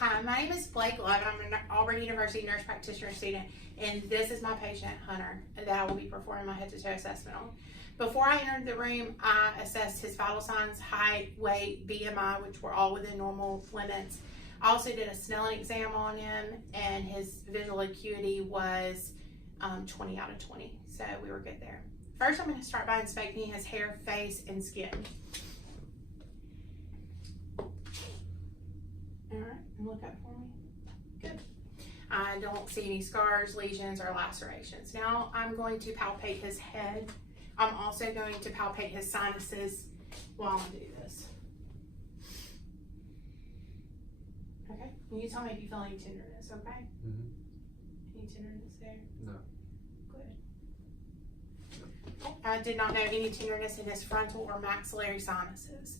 Hi, my name is Blake Love. I'm an Auburn University nurse practitioner student, and this is my patient, Hunter, that I will be performing my head-to-toe assessment on. Before I entered the room, I assessed his vital signs, height, weight, BMI, which were all within normal limits. I also did a Snellen exam on him, and his visual acuity was 20 out of 20, so we were good there. First, I'm going to start by inspecting his hair, face, and skin. All right, and look up for me. Good. I don't see any scars, lesions, or lacerations. Now I'm going to palpate his head. I'm also going to palpate his sinuses while I do this. Okay, and you tell me if you feel any tenderness, okay? Mm-hmm. Any tenderness there? No. Good. I did not know any tenderness in his frontal or maxillary sinuses.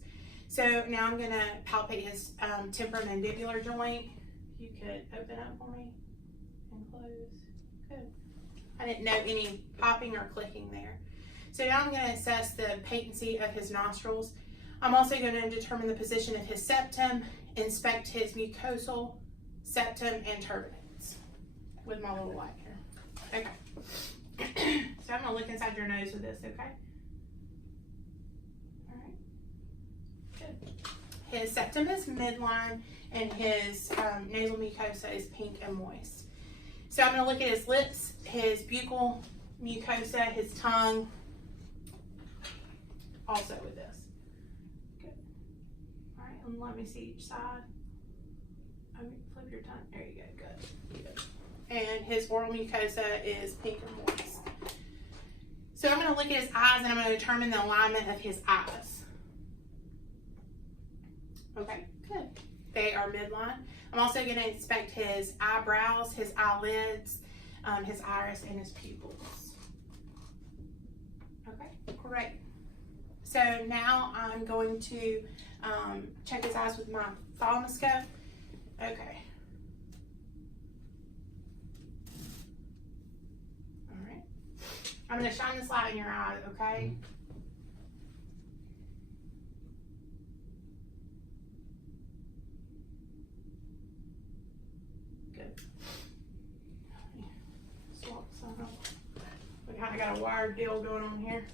So now I'm going to palpate his temporomandibular joint. You could open up for me and close. Good. I didn't know any popping or clicking there. So now I'm going to assess the patency of his nostrils. I'm also going to determine the position of his septum, inspect his mucosal, septum, and turbinates with my little light here. Okay. So I'm going to look inside your nose with this, okay? His septum is midline, and his nasal mucosa is pink and moist. So I'm going to look at his lips, his buccal mucosa, his tongue, also with this. Good. All right, and let me see each side. Flip your tongue. There you go. Good. And his oral mucosa is pink and moist. So I'm going to look at his eyes, and I'm going to determine the alignment of his eyes. Okay, good. They are midline. I'm also going to inspect his eyebrows, his eyelids, his iris, and his pupils. Okay, great. So now I'm going to check his eyes with my ophthalmoscope. Okay. All right. I'm going to shine this light in your eye, okay? We kind of got a wired deal going on here.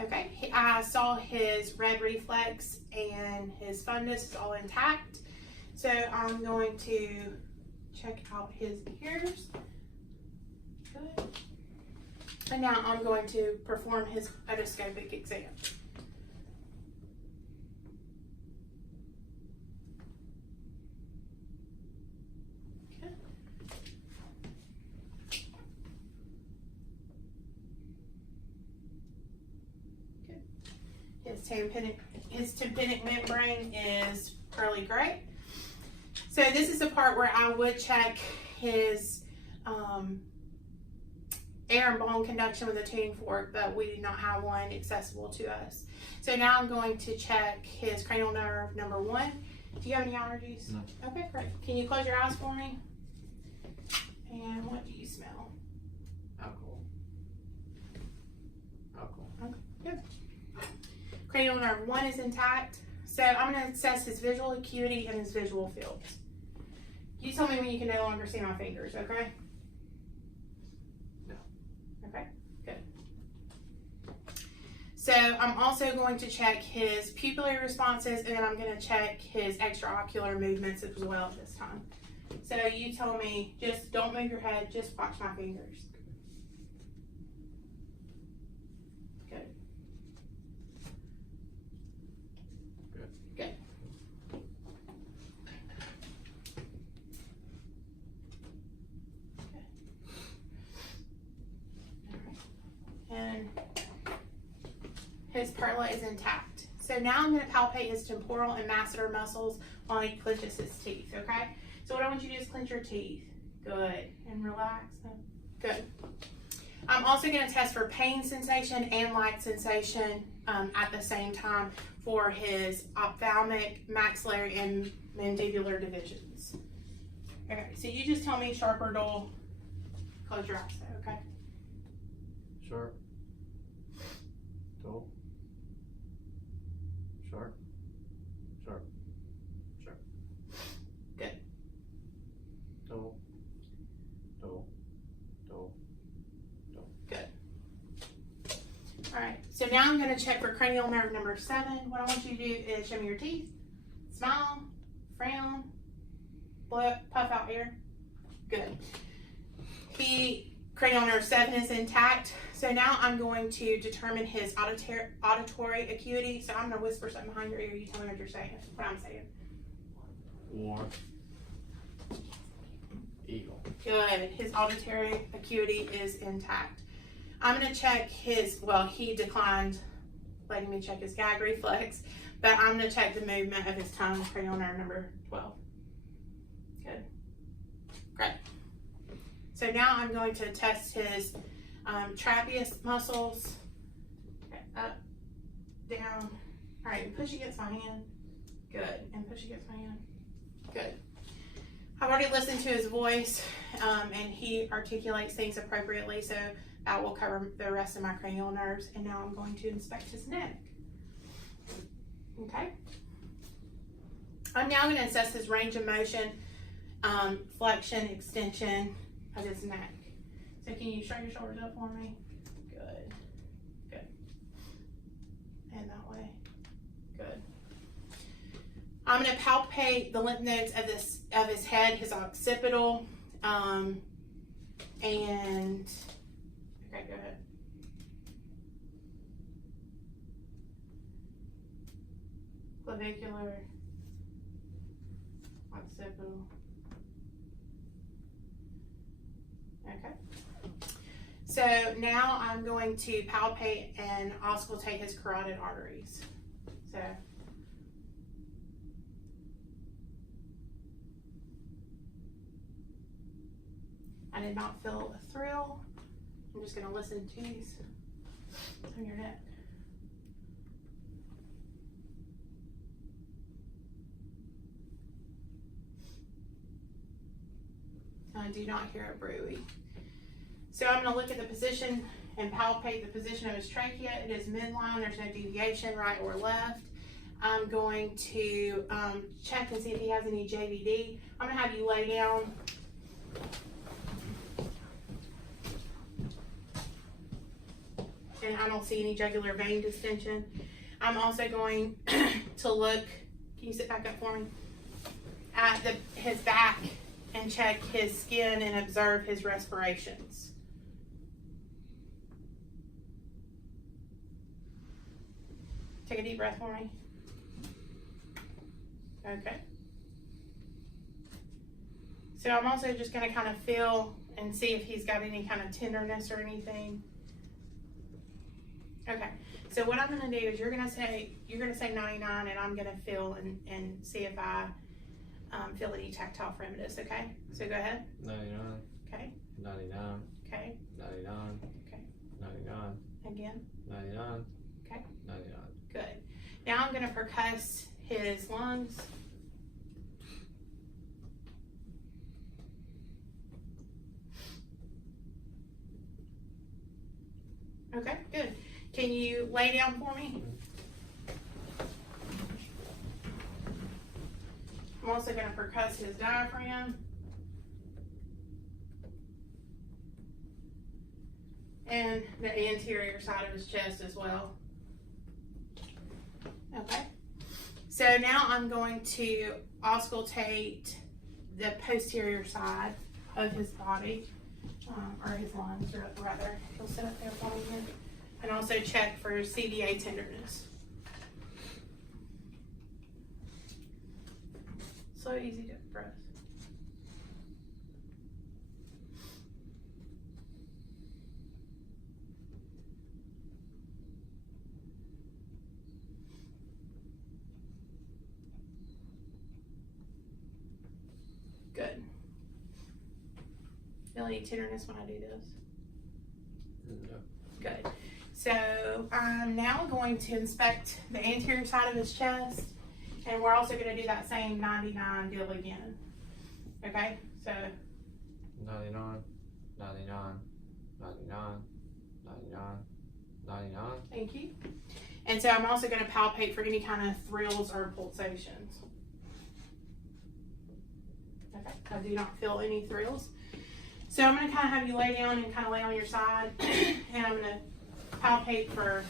Okay, I saw his red reflex and his fundus is all intact. So I'm going to check out his ears. Good. And now I'm going to perform his otoscopic exam. Okay. Good. His tympanic membrane is pearly gray. So this is the part where I would check his air and bone conduction with a tuning fork, but we do not have one accessible to us. So now I'm going to check his cranial nerve number 1. Do you have any allergies? No. Okay, great. Can you close your eyes for me? And what do you smell? Alcohol. Okay, good. Cranial nerve 1 is intact. So I'm going to assess his visual acuity and his visual fields. You tell me when you can no longer see my fingers, okay? Okay, good. So I'm also going to check his pupillary responses, and then I'm going to check his extraocular movements as well at this time. So you tell me, just don't move your head, just watch my fingers. Good. Good. Good. And his perla is intact. So now I'm going to palpate his temporal and masseter muscles while he clenches his teeth, okay? So what I want you to do is clench your teeth. Good. And relax them. Good. I'm also going to test for pain sensation and light sensation at the same time for his ophthalmic, maxillary, and mandibular divisions. Okay, so you just tell me sharp or dull. Close your eyes though, okay? Sharp. Dull. Sharp. Sharp. Sharp. Good. Dull. Dull. Dull. Good. All right, so now I'm going to check for cranial nerve number 7. What I want you to do is show me your teeth, smile, frown, blow, puff out air. Good. Cranial nerve 7 is intact. So now I'm going to determine his auditory acuity. So I'm going to whisper something behind your ear. You tell me what you're saying, what I'm saying. War. Eagle. Good. His auditory acuity is intact. I'm going to check he declined letting me check his gag reflex, but I'm going to check the movement of his tongue, cranial nerve number 12. Good. Great. So now I'm going to test his trapezius muscles. Okay, up, down. All right, and push against my hand. Good. And push against my hand. Good. I've already listened to his voice, and he articulates things appropriately, so that will cover the rest of my cranial nerves. And now I'm going to inspect his neck. Okay. I'm now going to assess his range of motion, flexion, extension of his neck. So can you straighten your shoulders up for me? Good. Good. And that way. Good. I'm going to palpate the lymph nodes of his head, his occipital, and okay, go ahead. Clavicular, occipital. Okay. So now I'm going to palpate and auscultate his carotid arteries. So I did not feel a thrill. I'm just going to listen to these on your neck. I do not hear a bruit. So I'm going to look at the position and palpate the position of his trachea. It is midline. There's no deviation, right or left. I'm going to check and see if he has any JVD. I'm going to have you lay down. And I don't see any jugular vein distension. I'm also going to look, can you sit back up for me, at his back and check his skin and observe his respirations. Take a deep breath for me. Okay. So I'm also just going to kind of feel and see if he's got any kind of tenderness or anything. Okay, so what I'm going to do is you're going to say 99, and I'm going to feel and see if I feel any tactile primitus. Okay, so go ahead. 99. Okay. 99. Okay. 99. Okay. 99. Again. 99. Okay. 99. Good. Now I'm going to percuss his lungs. Okay, good. Can you lay down for me? I'm also going to percuss his diaphragm. And the anterior side of his chest as well. Okay. So now I'm going to auscultate the posterior side of his body, or his lungs, or rather. He'll sit up there for me here. And also check for CVA tenderness. Slow, easy deep breath. Good. Feel any tenderness when I do this? No. Good. So I'm now going to inspect the anterior side of his chest, and we're also going to do that same 99 deal again. Okay? So 99. 99. 99. $99. Thank you. And so I'm also going to palpate for any kind of thrills or pulsations. Okay, I do not feel any thrills. So I'm going to kind of have you lay down and kind of lay on your side, and I'm going to palpate for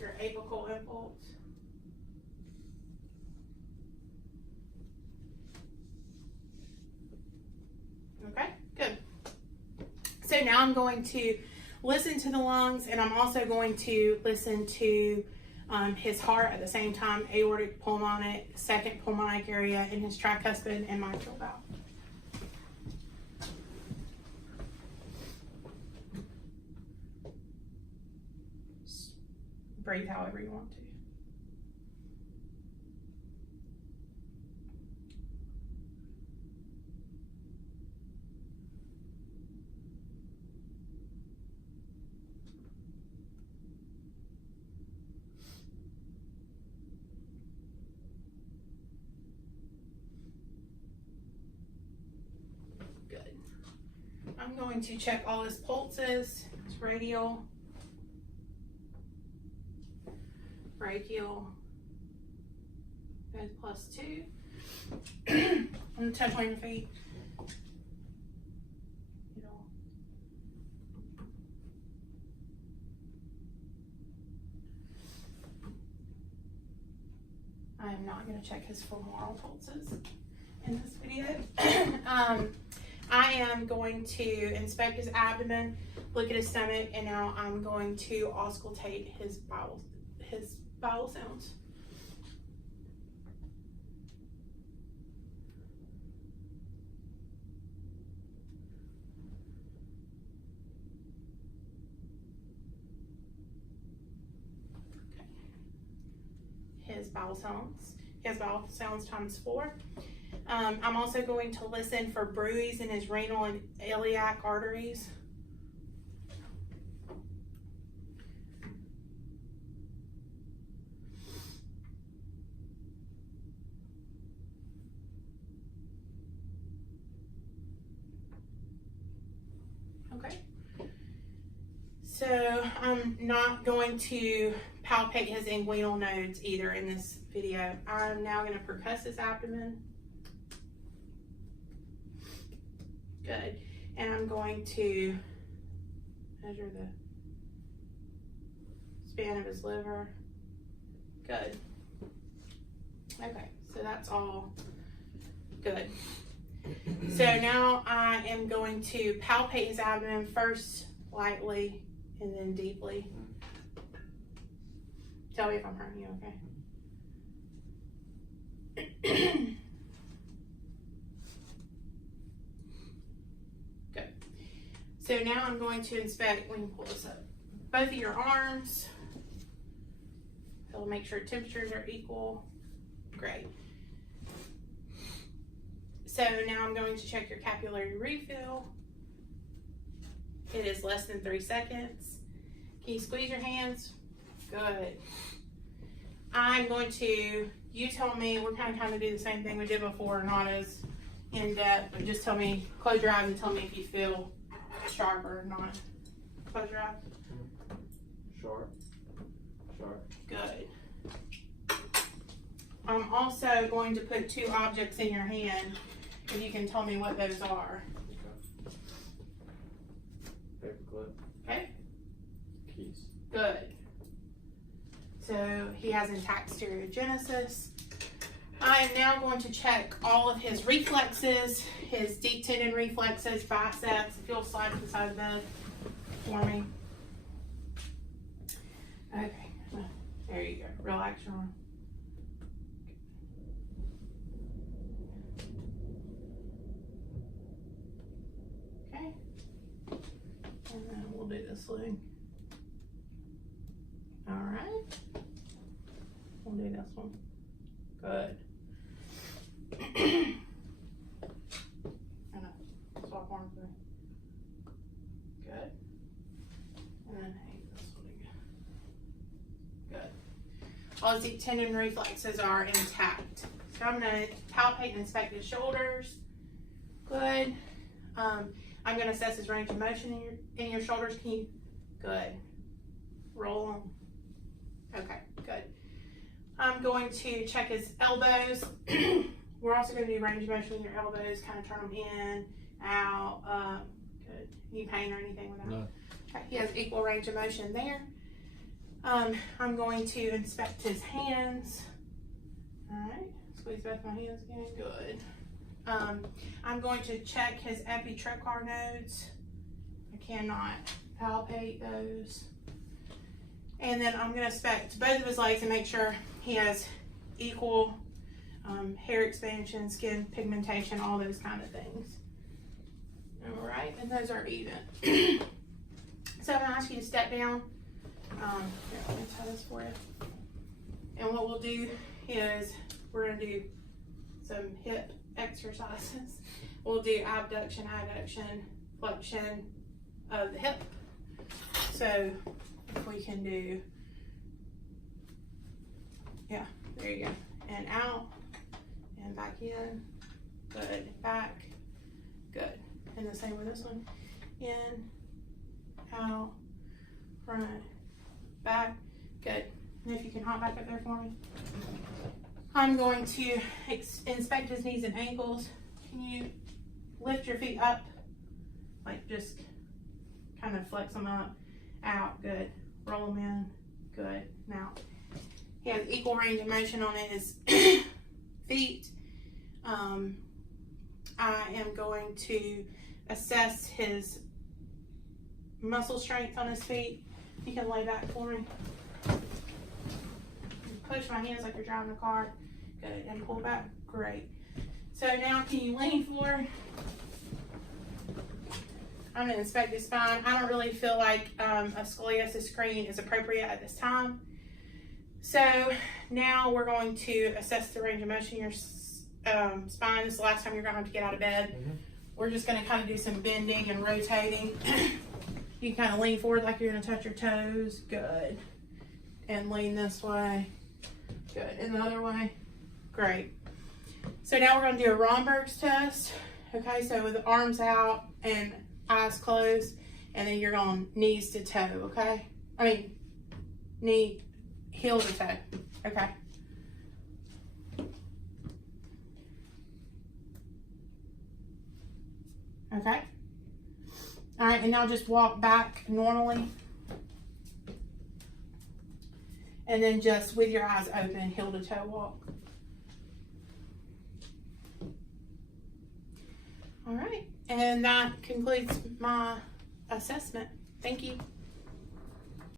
your apical impulse. Okay, good. So now I'm going to listen to the lungs, and I'm also going to listen to his heart at the same time, aortic, pulmonic, second pulmonic area, and his tricuspid and mitral valve. Breathe however you want to. Good. I'm going to check all his pulses, his radial, brachial, goes +2. I'm gonna touch on your feet. I am not going to check his femoral pulses in this video. I am going to inspect his abdomen, look at his stomach, and now I'm going to auscultate his bowel sounds. His bowel sounds. His bowel sounds ×4. I'm also going to listen for bruits in his renal and iliac arteries. Okay. So I'm not going to palpate his inguinal nodes either in this video. I'm now going to percuss his abdomen. Good. And I'm going to measure the span of his liver. Good. Okay, so that's all good. So now I am going to palpate his abdomen first lightly and then deeply. Tell me if I'm hurting you, okay? Good. So now I'm going to inspect, we can pull this up, both of your arms. So make sure temperatures are equal. Great. So now I'm going to check your capillary refill. It is less than 3 seconds. Can you squeeze your hands? Good. I'm going to, you tell me, we're kind of do the same thing we did before, not as in depth, but just tell me, close your eyes and tell me if you feel sharp or not. Close your eyes. Sharp. Good. I'm also going to put 2 objects in your hand, if you can tell me what those are. Okay. Paperclip. Okay. Keys. Good. So he has intact stereogenesis. I am now going to check all of his reflexes, his deep tendon reflexes, biceps. If you'll slide to the side of the bed for me. Okay, there you go. Relax your arm. Okay. And then we'll do this leg. All right. We'll do this one. Good. Swap arms with me. Good. And then hang this one again. Good. All his deep tendon reflexes are intact. So I'm going to palpate and inspect his shoulders. Good. I'm going to assess his range of motion in your shoulders. Can you Good. Roll them. Okay, good. I'm going to check his elbows. We're also going to do range of motion with your elbows, kind of turn them in, out, up. Good. Any pain or anything with that? No. Okay, he has equal range of motion there. I'm going to inspect his hands. All right, squeeze both my hands again. Good. I'm going to check his epitrochlear nodes. I cannot palpate those. And then I'm going to inspect both of his legs and make sure he has equal hair expansion, skin pigmentation, all those kind of things. All right, and those are even. So I'm going to ask you to step down. Here, let me tie this for you. And what we'll do is we're going to do some hip exercises. We'll do abduction, adduction, flexion of the hip. So if we can do, yeah, there you go. And out and back in. Good. Back. Good. And the same with this one. In, out, front, back. Good. And if you can hop back up there for me. I'm going to inspect his knees and ankles. Can you lift your feet up? Like just kind of flex them up, out, good. Roll them in, good. Now, he has equal range of motion on his feet. I am going to assess his muscle strength on his feet. You can lay back for me. Push my hands like you're driving a car. Good, and pull back, great. So now can you lean forward? I'm gonna inspect his spine. I don't really feel like a scoliosis screen is appropriate at this time. So now we're going to assess the range of motion in your spine. This is the last time you're gonna have to get out of bed. We're just gonna kind of do some bending and rotating. You can kind of lean forward like you're gonna touch your toes, good. And lean this way, good. And the other way, great. So now we're gonna do a Romberg's test. Okay, so with the arms out and eyes closed, and then you're going knees to toe, okay? I mean, knee, heel to toe, okay? Okay? All right, and now just walk back normally. And then just with your eyes open, heel to toe walk. All right, and that concludes my assessment. Thank you.